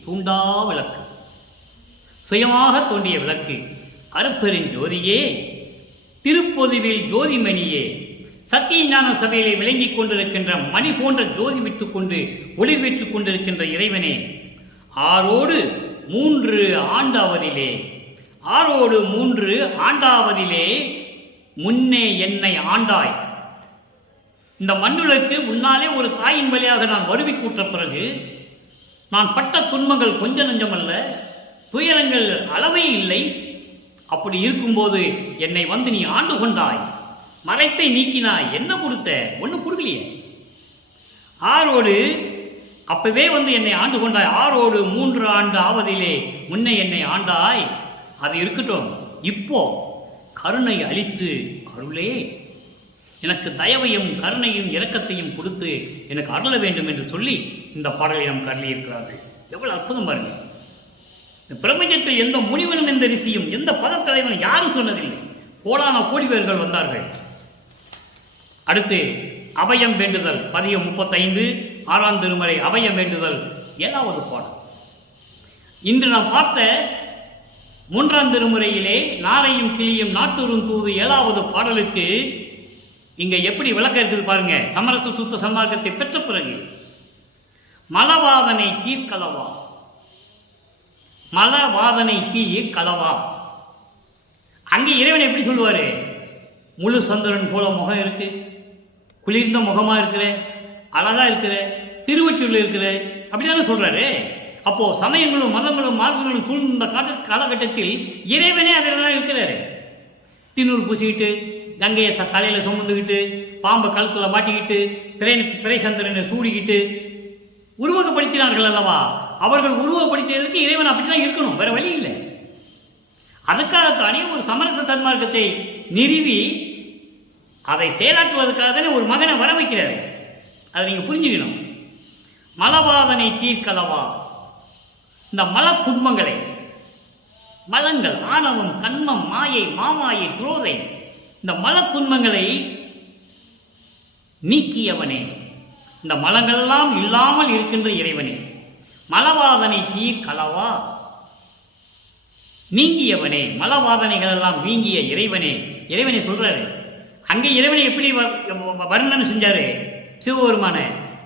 தூண்டா விளக்கு, சுயமாக தோன்றிய விளக்கு. அருப்பெருஞ்சோதியே, திருப்பொதுவில் ஜோதிமணியே, சத்திய ஞான சபையிலே விளங்கிக் கொண்டிருக்கின்ற மணி போன்ற ஜோதி விட்டுக் கொண்டு ஒளி விட்டுக் கொண்டிருக்கின்ற இறைவனே, ஆரோடு 3 ஆண்டாவதிலே, ஆரோடு 3 ஆண்டாவதிலே முன்னே என்னை ஆண்டாய். இந்த மண்ணுலக்கு முன்னாலே ஒரு தாயின் வழியாக நான் வருவி கூட்ட பிறகு நான் பட்ட துன்பங்கள் கொஞ்ச நஞ்சமல்ல, துயரங்கள் அளவே இல்லை. அப்படி இருக்கும்போது என்னை வந்து நீ ஆண்டு கொண்டாய், மறைத்தை நீக்கினாய். என்ன கொடுத்த? ஒன்றும் கொடுக்கலையே. ஆரோடு அப்பவே வந்து என்னை ஆண்டு கொண்டாய். ஆரோடு 3 ஆண்டு ஆவதிலே முன்னே என்னை ஆண்டாய். அது இருக்கட்டும். இப்போ கருணை அளித்து அருளே, எனக்கு தயவையும் கருணையும் இரக்கத்தையும் கொடுத்து எனக்கு அருள வேண்டும் என்று சொல்லி இந்த பாடலை நமக்கு அருளியிருக்கிறார்கள். எவ்வளவு அற்புதம் பாருங்க. இந்த பிரபஞ்சத்தில் எந்த முனிவனும் எந்த ரிஷியும் எந்த பதத்தலைவனும் யாரும் சொன்னதில்லை. கோடான கோடி பேர்கள் வந்தார்கள். அடுத்து அபயம் வேண்டுதல், பதிகம் 35, 6ஆம் திருமுறை அபயம் வேண்டுதல், 7வது பாடல். இன்று நாம் பார்த்த 3ஆம் திருமுறையிலே நாரையும் கிளியும் நாட்டூரும் தூது 7வது பாடலுக்கு இங்க எப்படி விளக்கம் இருக்குது பாருங்க. சமரச சுத்த சன்மார்க்கத்தை பெற்ற பிறகு மலவாதனை தீர்க்கலவா, மலவாதனை தீர்க்கலவா. அங்கே இறைவனை எப்படி சொல்லுவாரு? முழு சந்திரன் போல முகம் இருக்கு, குளிர்ந்த முகமா இருக்கிற, அழகா இருக்கிற, திருவற்றில் இருக்கிற, அப்படிதானே சொல்றாரு. அப்போ சமயங்களும் மதங்களும் மார்க்கங்களும் சூழ்ந்த காலகட்டத்தில் இறைவனே அதில் இருக்கிறாரு. தின்னூர் பூசிக்கிட்டு, கங்கையை தலையில சுமந்துக்கிட்டு, பாம்பை கழுத்துல மாட்டிக்கிட்டு, பிறை சந்திரனை சூடிக்கிட்டு உருவகப்படுத்தினார்கள் அல்லவா? அவர்கள் உருவப்படுத்தியதற்கு இறைவன் அப்படிதான் இருக்கணும், வேற வழி இல்லை. அதுக்காகத்தானே ஒரு சமரச சன்மார்க்கத்தை நிறுவி அதை செயலாற்றுவதற்காக தானே ஒரு மகனை வர வைக்கிறாரு. அதை நீங்க புரிஞ்சுக்கணும். மலவாதனை தீர்க்கலவா. இந்த மல துன்பங்களை, மலங்கள், ஆணவம், கண்மம், மாயை, மாமாயை, துரோதை, இந்த மல துன்பங்களை நீக்கியவனே, இந்த மலங்களெல்லாம் இல்லாமல் இருக்கின்ற இறைவனே, மலவாதனை தீர்க்கலவா, நீங்கியவனே, மலவாதனைகள் எல்லாம் நீங்கிய இறைவனே. இறைவனை சொல்றாரு. அங்கே இறைவனை எப்படி வர்ணனை செஞ்சாரு சிவபெருமான,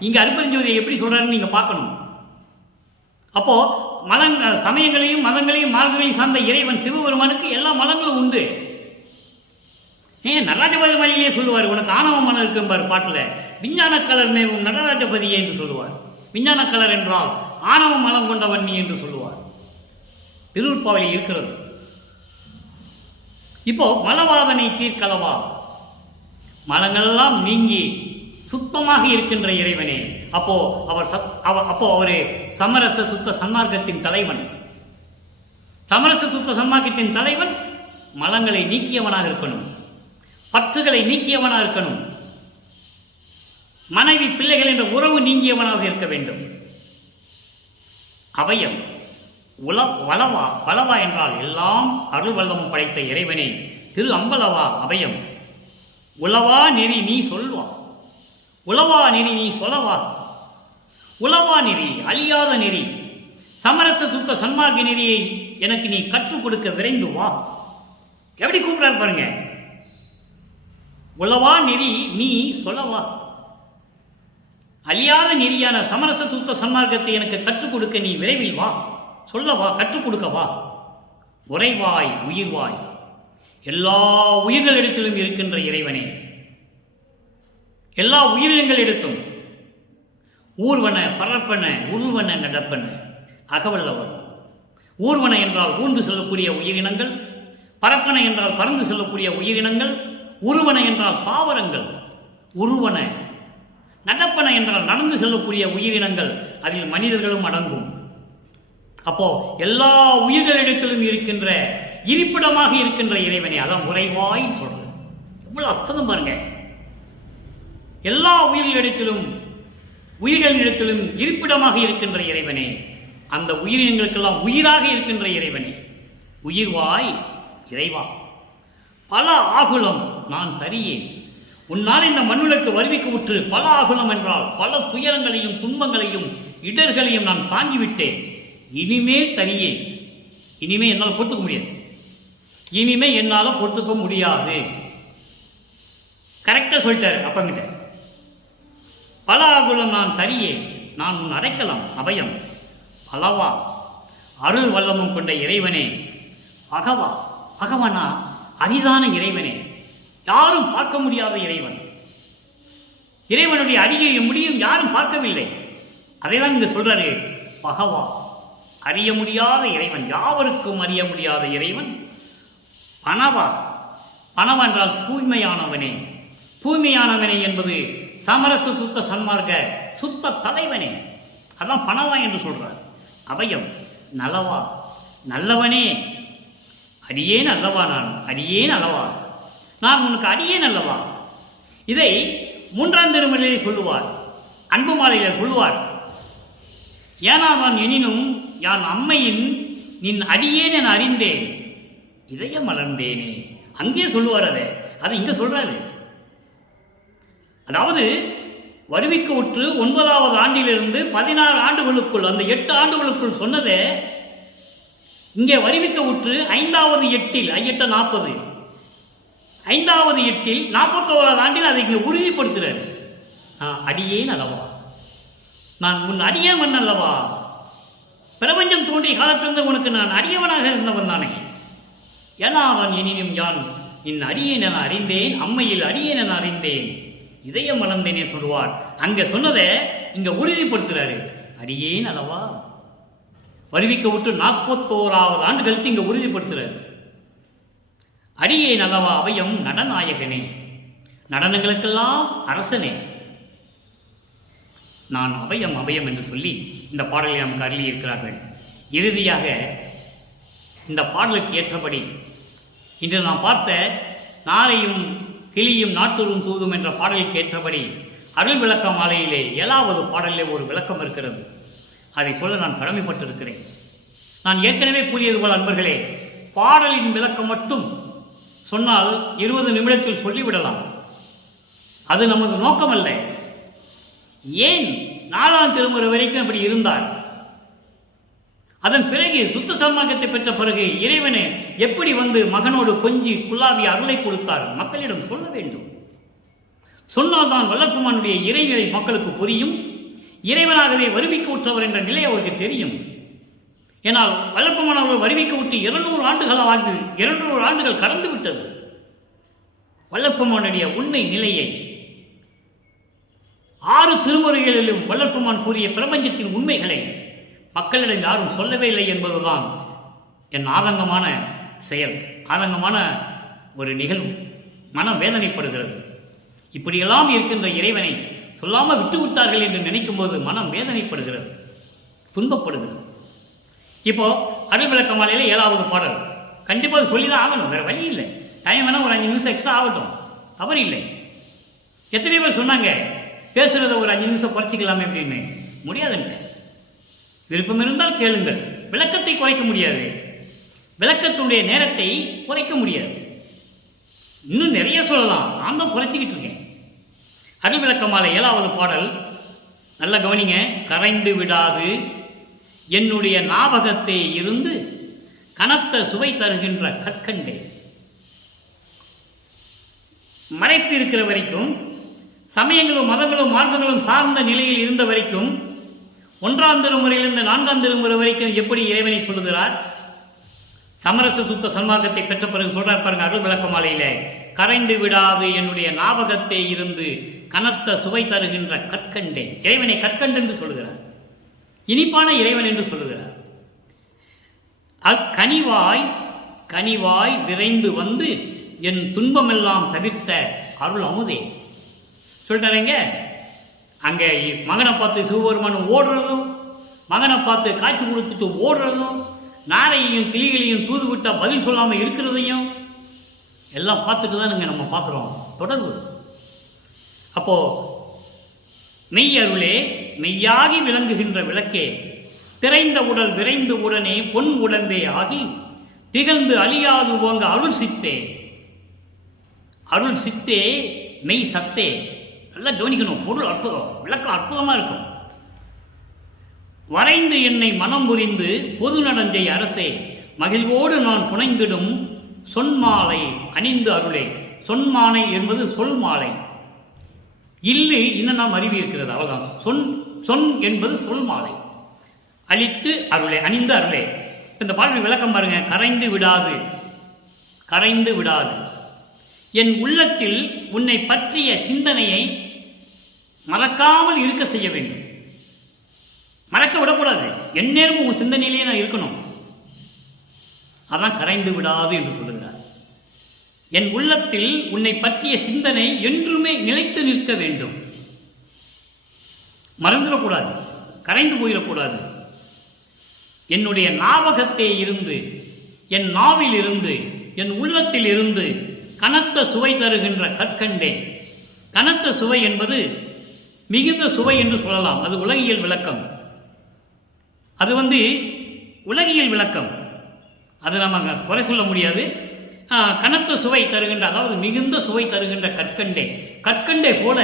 இங்க அருப்பெருஞ்சோதியை எப்படி சொல்றாருன்னு நீங்க பார்க்கணும். அப்போ சமயங்களையும் மதங்களையும் மார்க்கங்களையும் சார்ந்த இறைவன் சிவபெருமானுக்கு எல்லா மலங்களும் உண்டு. நடராஜபதி மலையிலே சொல்லுவார், உனக்கு ஆணவ மலம் இருக்கும்பார் பாட்டுல. விஞ்ஞான கலர் மேவும் நடராஜபதியே என்று சொல்லுவார். விஞ்ஞான கலர் என்றால் ஆணவ மலம் கொண்டவன் நீ என்று சொல்லுவார். திருப்பாவலி இருக்கிறது. இப்போ மலவாதனை தீர்க்கலவா, மலங்களெல்லாம் நீங்கி சுத்தமாக இருக்கின்ற இறைவனே. அப்போ அவரு சமரச சுத்த சன்மார்க்கத்தின் தலைவன். சமரச சுத்த சன்மார்க்கத்தின் தலைவன் மலங்களை நீக்கியவனாக இருக்கணும், பற்றுகளை நீக்கியவனாக இருக்கணும், மனைவி பிள்ளைகள் என்ற உறவு நீங்கியவனாக இருக்க வேண்டும். அபயம் வளவா. வளவா என்றால் எல்லாம் அருள் வல்லமும் படைத்த இறைவனே. திரு அம்பலவா அபயம். உளவா நெறி நீ சொல்வா, உளவா நெறி நீ சொல்லவா. உளவா நெறி, அழியாத நெறி, சமரச சுத்த சன்மார்க்க நெறியை எனக்கு நீ கற்றுக் கொடுக்க விரைந்து வா. எப்படி கூப்பிடாரு பாருங்க. உளவா நெறி நீ சொல்லவா. அழியாத நெறியான சமரச சுத்த சன்மார்க்கத்தை எனக்கு கற்றுக் கொடுக்க நீ விரைவில் வா, சொல்லவா, கற்றுக் கொடுக்கவா. உறைவாய் உயிர்வாய், எல்லா உயிர்களிடத்திலும் இருக்கின்ற இறைவனே, எல்லா உயிரினங்களிடத்தும் ஊர்வன பரப்பன உருவன நடப்பன அகவல்லவர். ஊர்வன என்றால் ஊர்ந்து செல்லக்கூடிய உயிரினங்கள், பரப்பன என்றால் பறந்து செல்லக்கூடிய உயிரினங்கள், உருவன என்றால் தாவரங்கள், உருவன நடப்பன என்றால் நடந்து செல்லக்கூடிய உயிரினங்கள், அதில் மனிதர்களும் அடங்கும். அப்போ எல்லா உயிர்களிடத்திலும் இருக்கின்ற இருப்பிடமாக இருக்கின்ற இறைவனே, அதான் உறைவாய் சொல்றது. இவ்வளவு அர்த்தம் பாருங்க. எல்லா உயிர்களிடத்திலும் இருப்பிடமாக இருக்கின்ற இறைவனே, அந்த உயிரினங்களுக்கெல்லாம் உயிராக இருக்கின்ற இறைவனே, உயிர்வாய் இறைவா, பல ஆகுலம் நான் தரியேன். உன்னால் இந்த மண்ணுலக்கு வருவிக்கு உற்று பல ஆகுலம் என்றால் பல துயரங்களையும் துன்பங்களையும் இடர்களையும் நான் தாங்கிவிட்டேன். இனிமேல் தரியேன். இனிமே என்னால் பொறுத்துக்க முடியாது. இனிமே என்னால் பொறுத்துக்க முடியாது. கரெக்டா சொல்லிட்டாரு அப்பங்கிட்ட. பல ஆகுலம் நான் தரியேன். நான் உன் அடைக்கலாம் அபயம். பலவா அருள் வல்லமும் கொண்ட இறைவனே, பகவா, பகவானா அரிதான இறைவனே, யாரும் பார்க்க முடியாத இறைவன். இறைவனுடைய அடியை முடியும் யாரும் பார்க்கவில்லை. அதைதான் இங்க சொல்றாரு. பகவா, அறிய முடியாத இறைவன், யாவருக்கும் அறிய முடியாத இறைவன். பணவா, பணவா என்றால் தூய்மையானவனே. தூய்மையானவனே என்பது சமரச சுத்த சன்மார்க்க சுத்த தலைவனே, அதான் பணவா என்று சொல்றார். அபயம் நலவா, நல்லவனே, அடியேன் அல்லவா, நான் அடியேன் அல்லவா, நான் உனக்கு அடியேன் அல்லவா. இதை 3ஆம் திருமுறையிலே சொல்லுவார், அன்பு மாலையில சொல்லுவார். ஏனாவான் எனினும் யான் அம்மையின் நின் அடியேன் என அறிந்தேன், இதயம் மலர்ந்தேனே. அங்கே சொல்லுவார். அதை இங்க சொல்றாரு. அதாவது வருவிக்கு உற்று 9வது ஆண்டிலிருந்து 16 ஆண்டுகளுக்குள், அந்த 8 ஆண்டுகளுக்குள் சொன்னதை இங்கே வருவிக்க உற்று 5வது எட்டில், 8 40, 5வது எட்டில் 41வது ஆண்டில் அதை இங்கே உறுதிப்படுத்துறாரு. அடியேன் அல்லவா, நான் உன் அடியவன் அல்லவா, பிரபஞ்சம் தோன்றிய காலத்திலிருந்து உனக்கு நான் அடியவனாக இருந்தவன் தானே. ஏன்னா அவன் எனினும் யான் என் அடியேன் என அறிந்தேன், அம்மையில் அடியேன் என அறிந்தேன், இதயம் மலர்ந்தேனே சொல்லுவார். அங்க சொன்னதை இங்க உறுதிப்படுத்துறாரு. அடியேன் அல்லவா, வருவிக்க விட்டு 41வது ஆண்டு கழித்து இங்க உறுதிப்படுத்துறாரு. அடியேன் அல்லவா அபயம் நடநாயகனே, நடனங்களுக்கெல்லாம் அரசனே, நான் அபயம் அபயம் என்று சொல்லி இந்த பாடலை நமக்கு அருளி இருக்கிறார்கள். இறுதியாக இந்த பாடலுக்கு ஏற்றபடி இன்று நாம் பார்த்த நாரையும் கிளியும் நாட்டூரும் தூதும் என்ற பாடலுக்கு ஏற்றபடி அருள் விளக்க மாலையிலே 7வது பாடலிலே ஒரு விளக்கம் இருக்கிறது. அதை சொல்ல நான் கடமைப்பட்டிருக்கிறேன். நான் ஏற்கனவே கூறியது போல அன்பர்களே, பாடலின் விளக்கம் மட்டும் சொன்னால் 20 நிமிடத்தில் சொல்லிவிடலாம். அது நமது நோக்கமல்ல. ஏன் 4ஆம் திருமுறை வரைக்கும் அப்படி இருந்தார்? அதன் பிறகு சுத்த சன்மார்க்கத்தை பெற்ற பிறகு இறைவனை எப்படி வந்து மகனோடு கொஞ்சி குல்லாவி அருளை கொடுத்தார்? மக்களிடம் சொல்ல வேண்டும். சொன்னால்தான் வல்லற்பெருமானுடைய இறைநிலை மக்களுக்கு புரியும். இறைவனாகவே வருவிக்க உற்றவர் என்ற நிலை அவருக்கு தெரியும். ஏனால் வல்லற்பெருமான் அவர்கள் வருவிக்க விட்டு 200 ஆண்டுகள் கடந்து விட்டது. வல்லற்பெருமானுடைய உண்மை நிலையை 6 திருமுறைகளிலும் வல்லற்பெருமான் கூறிய பிரபஞ்சத்தின் உண்மைகளை மக்களிடம் யாரும் சொல்லவே இல்லை என்பதுதான் என் ஆதங்கமான செயல், ஆதங்கமான ஒரு நிகழ்வு. மனம் வேதனைப்படுகிறது. இப்படியெல்லாம் இருக்கின்ற இறைவனை சொல்லாமல் விட்டுவிட்டார்கள் என்று நினைக்கும் போது மனம் வேதனைப்படுகிறது, துன்பப்படுகிறது. இப்போ அருள் விளக்க மாலையில 7வது பாடல் கண்டிப்பாக சொல்லிதான் ஆகணும், வேற வழி இல்லை. டைம் வேணா ஒரு 5 நிமிஷம் எக்ஸ்ட்ரா ஆகட்டும், தவறு இல்லை. எத்தனை பேர் சொன்னாங்க பேசுறத ஒரு 5 நிமிஷம் குறைச்சிக்கலாமே அப்படின்னு? முடியாதுன்ட்டு. விருப்பம் இருந்தால் கேளுங்கள். விளக்கத்தை குறைக்க முடியாது, விளக்கத்துடைய நேரத்தை குறைக்க முடியாது. இன்னும் நிறைய சொல்லலாம், நான் தான் குறைச்சிக்கிட்டு இருக்கேன். அருள் விளக்க மாலை 7வது பாடல் நல்ல கவனிங்க. கரைந்து விடாது என்னுடைய ஞாபகத்தை இருந்து கனத்த சுவை தருகின்ற கற்கண்டே. மறைத்து இருக்கிற வரைக்கும், சமயங்களும் மதங்களும் மார்க்கங்களும் சார்ந்த நிலையில் இருந்த வரைக்கும், 1ஆம் திருமுறையிலிருந்து 4ஆம் திருமுறை வரைக்கும் எப்படி இறைவனை சொல்லுகிறார்? சமரச சுத்த சன்மார்க்கத்தை பெற்ற பிறகு சொல்றார் பாருங்க அருள் விளக்க மாலையில, கரைந்து விடாது என்னுடைய ஞாபகத்தை இருந்து கனத்த சுவை தருகின்ற கற்கண்டே. இறைவனை கற்கண்டு என்று சொல்லுகிறார், இனிப்பான இறைவன் என்று சொல்லுகிறார். அக்கனிவாய் கனிவாய் விரைந்து வந்து என் துன்பமெல்லாம் தவிர்த்த அருள் அமுதே சொல்றாருங்க. அங்கே மகனை பார்த்து சிவபெருமான் ஓடுறதும் மகனை பார்த்து காய்ச்சி கொடுத்துட்டு ஓடுறதும், நாரையையும் கிளிகளையும் தூது விட்டா பதில் சொல்லாமல் இருக்கிறதையும் எல்லாம் பார்த்துட்டு தான் நம்ம பார்க்குறோம். தொடர்பு. அப்போ மெய் அருளே, மெய்யாகி விளங்குகின்ற விளக்கே, திரைந்த உடல் விரைந்து உடனே பொன் உடம்பே ஆகி திகழ்ந்து அழியாது ஓங்க அருள் சித்தே. அருள் சித்தே, மெய் சத்தே. நல்லா கவனிக்கணும். பொருள் அற்புதம், விளக்கம் அற்புதமா இருக்கும். வரைந்து என்னை மனம் புரிந்து பொது நடஞ்சை அரசே, மகிழ்வோடு நான் புனைந்திடும் சொன்மாலை அணிந்து அருளே. சொன்மாலை என்பது சொல் மாலை. இல்லு இன்னும் நாம் அறிவி இருக்கிறது, அவ்வளவுதான். சொன் என்பது சொல் மாலை. அழித்து அருளே, அணிந்து அருளே. இந்த பாடல் விளக்கம் பாருங்க. கரைந்து விடாது, கரைந்து விடாது. என் உள்ளத்தில் உன்னை பற்றிய சிந்தனையை மறக்காமல் இருக்க செய்ய வேண்டும். மறக்க விடக்கூடாது. எந்நேரமும் உன் சிந்தனையிலேயே நான் இருக்கணும். அதான் கரைந்து விடாது என்று சொல்லுகிறார். என் உள்ளத்தில் உன்னை பற்றிய சிந்தனை என்றுமே நிலைத்து நிற்க வேண்டும். மறந்துடக்கூடாது, கரைந்து போயிடக்கூடாது. என்னுடைய ஞாபகத்தே இருந்து, என் நாவில் இருந்து, என் உள்ளத்தில் இருந்து கனத்த சுவை தருகின்ற கற்கண்டே. கனத்த சுவை என்பது மிகுந்த சுவை என்று சொல்லலாம். அது உலகியல் விளக்கம். அது உலகியல் விளக்கம். அது நம்ம குறை சொல்ல முடியாது. கனத்த சுவை தருகின்ற, அதாவது மிகுந்த சுவை தருகின்ற கற்கண்டே. கற்கண்டே போல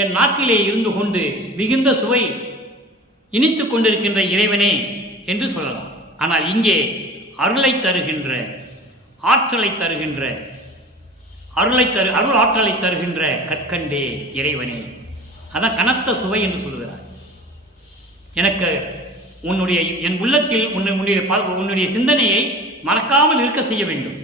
என் நாக்கிலே இருந்து கொண்டு மிகுந்த சுவை இனித்துக் கொண்டிருக்கின்ற இறைவனே என்று சொல்லலாம். ஆனால் இங்கே அருளை தருகின்ற, ஆற்றலை தருகின்ற, அருள் ஆற்றலை தருகின்ற கற்கண்டே இறைவனே. அதான் கனத்த சுவை என்று சொல்லுகிறார். எனக்கு என் உள்ளத்தில் உன்னுடைய சிந்தனையை மறக்காமல் இருக்க செய்ய வேண்டும்.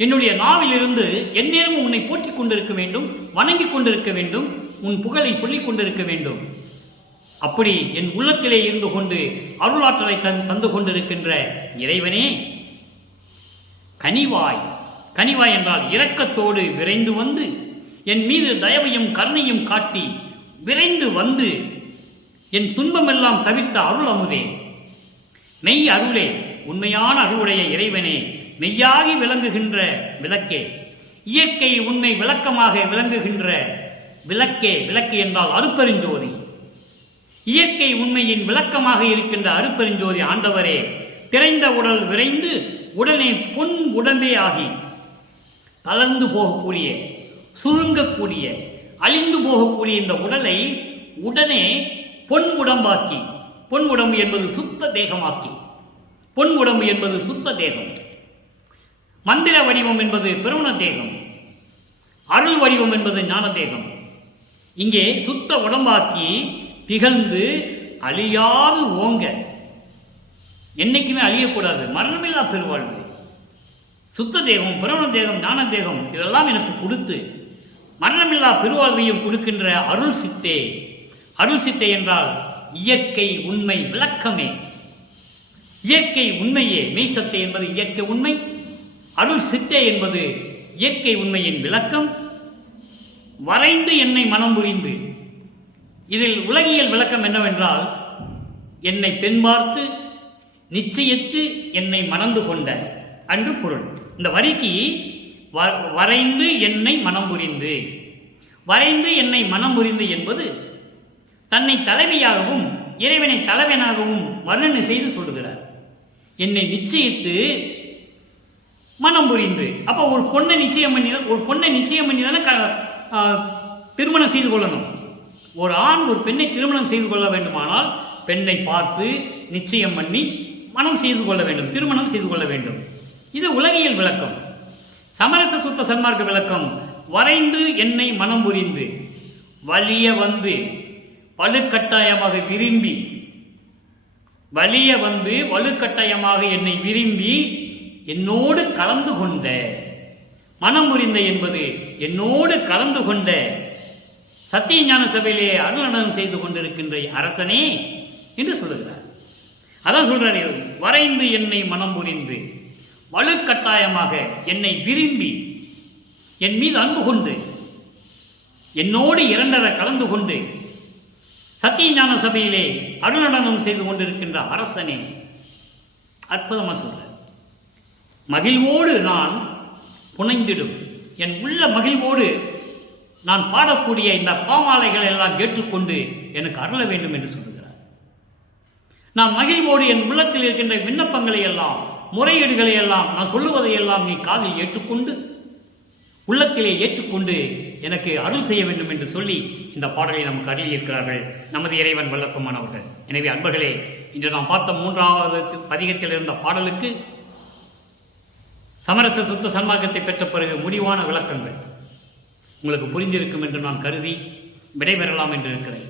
என்னுடைய நாவில் இருந்து எந்நேரமும் உன்னை போற்றிக் கொண்டிருக்க வேண்டும், வணங்கிக் கொண்டிருக்க வேண்டும், உன் புகழை சொல்லிக் கொண்டிருக்க வேண்டும். அப்படி என் உள்ளத்திலே இருந்து கொண்டு அருளாற்றலை தந்து கொண்டிருக்கின்ற இறைவனே, கனிவாய். கனிவாய் என்றால் இரக்கத்தோடு விரைந்து வந்து என் மீது தயவையும் கருணையும் காட்டி விரைந்து வந்து என் துன்பமெல்லாம் தவிர்த்த அருள் அமுதே. மெய் அருளே, உண்மையான அருளுடைய இறைவனே, மெய்யாகி விளங்குகின்ற விளக்கே, இயற்கை உண்மை விளக்கமாக விளங்குகின்ற விளக்கே. விளக்கு என்றால் அருப்பெருஞ்சோதி. இயற்கை உண்மையின் விளக்கமாக இருக்கின்ற அருப்பெருஞ்சோதி ஆண்டவரே, திரைந்த உடல் விரைந்து உடனே பொன் உடம்பே ஆகி தளர்ந்து போகக்கூடிய, சுருங்கக்கூடிய, அழிந்து போகக்கூடிய இந்த உடலை உடனே பொன் உடம்பாக்கி, பொன் உடம்பு என்பது சுத்த தேகமாக்கி, பொன் உடம்பு என்பது சுத்த தேகம், மந்திர வடிவம் என்பது பிரமண தேகம், அருள் வடிவம் என்பது ஞான தேகம். இங்கே சுத்த உடம்பாக்கி திகழ்ந்து அழியாது ஓங்க. என்னைக்குமே அழியக்கூடாது, மரணமில்லா பெருவாழ்வு. சுத்த தேகம், பிரமண தேகம், ஞான தேகம் இதெல்லாம் எனக்கு கொடுத்து மரணமில்லா பெருவாழ்வையும் கொடுக்கின்ற அருள் சித்தே. அருள் சித்தே என்றால் இயற்கை உண்மை விளக்கமே. இயற்கை உண்மையே. மெய் சத்தே என்பது இயற்கை உண்மை, அருள் சித்தே என்பது இயற்கை உண்மையின் விளக்கம். வரைந்து என்னை மனம் புரிந்து, இதில் உலகியல் விளக்கம் என்னவென்றால், என்னை பெண் பார்த்து நிச்சயித்து என்னை மணந்து கொண்ட அன்று பொருள். இந்த வரிக்கு வரைந்து என்னை மனம் புரிந்து, வரைந்து என்னை மனம் புரிந்து என்பது தன்னை தலைவியாகவும் இறைவனை தலைவனாகவும் வர்ணனை செய்து சொல்லுகிறார். என்னை நிச்சயித்து மனம் புரிந்து. அப்போ ஒரு பொண்ணை நிச்சயம் பண்ணி தானே திருமணம் செய்து கொள்ளணும். ஒரு ஆண் ஒரு பெண்ணை திருமணம் செய்து கொள்ள வேண்டுமானால் பெண்ணை பார்த்து நிச்சயம் பண்ணி மனம் செய்து கொள்ள வேண்டும், திருமணம் செய்து கொள்ள வேண்டும். இது உலகியல் விளக்கம். சமரச சுத்த சன்மார்க்க விளக்கம், வரைந்து என்னை மனம் புரிந்து, வலிய வந்து வலுக்கட்டாயமாக விரும்பி, வலிய வந்து வலுக்கட்டாயமாக என்னை விரும்பி என்னோடு கலந்து கொண்ட, மனம் புரிந்த என்பது என்னோடு கலந்து கொண்ட, சத்திய ஞான சபையிலே அருளனம் செய்து கொண்டிருக்கின்ற அரசனே என்று சொல்லுகிறார். அதான் சொல்றாரு, வரைந்து என்னை மனம் புரிந்து வலுக்கட்டாயமாக என்னை விரும்பி என் மீது அன்பு கொண்டு என்னோடு இரண்டர கலந்து கொண்டு சத்திய ஞான சபையிலே அருளடனம் செய்து கொண்டிருக்கின்ற அரசனே, அற்புதமாக சொல்ற, மகிழ்வோடு நான் புனைந்திடும் என் உள்ள மகிழ்வோடு நான் பாடக்கூடிய இந்த பாமாலைகள் எல்லாம் ஏற்றுக்கொண்டு எனக்கு அருள வேண்டும் என்று சொல்லுகிறார். நான் மகிழ்வோடு என் உள்ளத்தில் இருக்கின்ற விண்ணப்பங்களை எல்லாம், முறையீடுகளை எல்லாம், நான் சொல்லுவதை எல்லாம் நீ காதில் ஏற்றுக்கொண்டு, உள்ளத்திலே ஏற்றுக்கொண்டு எனக்கு அருள் செய்ய வேண்டும் என்று சொல்லி இந்த பாடலை நமக்கு அருளியிருக்கிறார்கள் நமது இறைவன் வல்லப்பமானவர்கள். எனவே அன்பர்களே, இன்று நாம் பார்த்த 3வது பதிகத்தில் இருந்த பாடலுக்கு சமரச சுத்த சன்மார்க்கத்தை பெற்ற பிறகு முடிவான விளக்கங்கள் உங்களுக்கு புரிந்திருக்கும் என்று நான் கருதி விடைபெறலாம் என்று இருக்கிறேன்.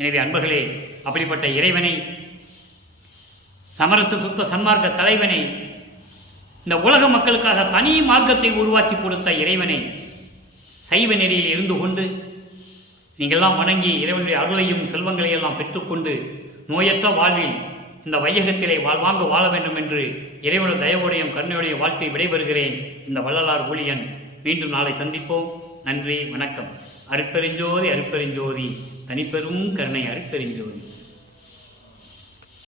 எனவே அன்பர்களே, அப்படிப்பட்ட இறைவனை, சமரச சுத்த சன்மார்க்க தலைவனை, இந்த உலக மக்களுக்காக தனி மார்க்கத்தை உருவாக்கி கொடுத்த இறைவனை சைவ நெறியில் இருந்து கொண்டு நீங்கள்லாம் வணங்கி இறைவனுடைய அருளையும் செல்வங்களையெல்லாம் பெற்றுக்கொண்டு நோயற்ற வாழ்வில் இந்த வையகத்திலே வாழ்வாங்க வாழ வேண்டும் என்று இறைவனுடைய தயவோடையும் கருணையுடைய வாழ்த்தை விடைபெறுகிறேன். இந்த வள்ளலார் ஊழியன். மீண்டும் நாளை சந்திப்போம். நன்றி, வணக்கம். அருட்பெருஞ்சோதி அருட்பெருஞ்சோதி, தனிப்பெரும் கருணை அருட்பெருஞ்சோதி.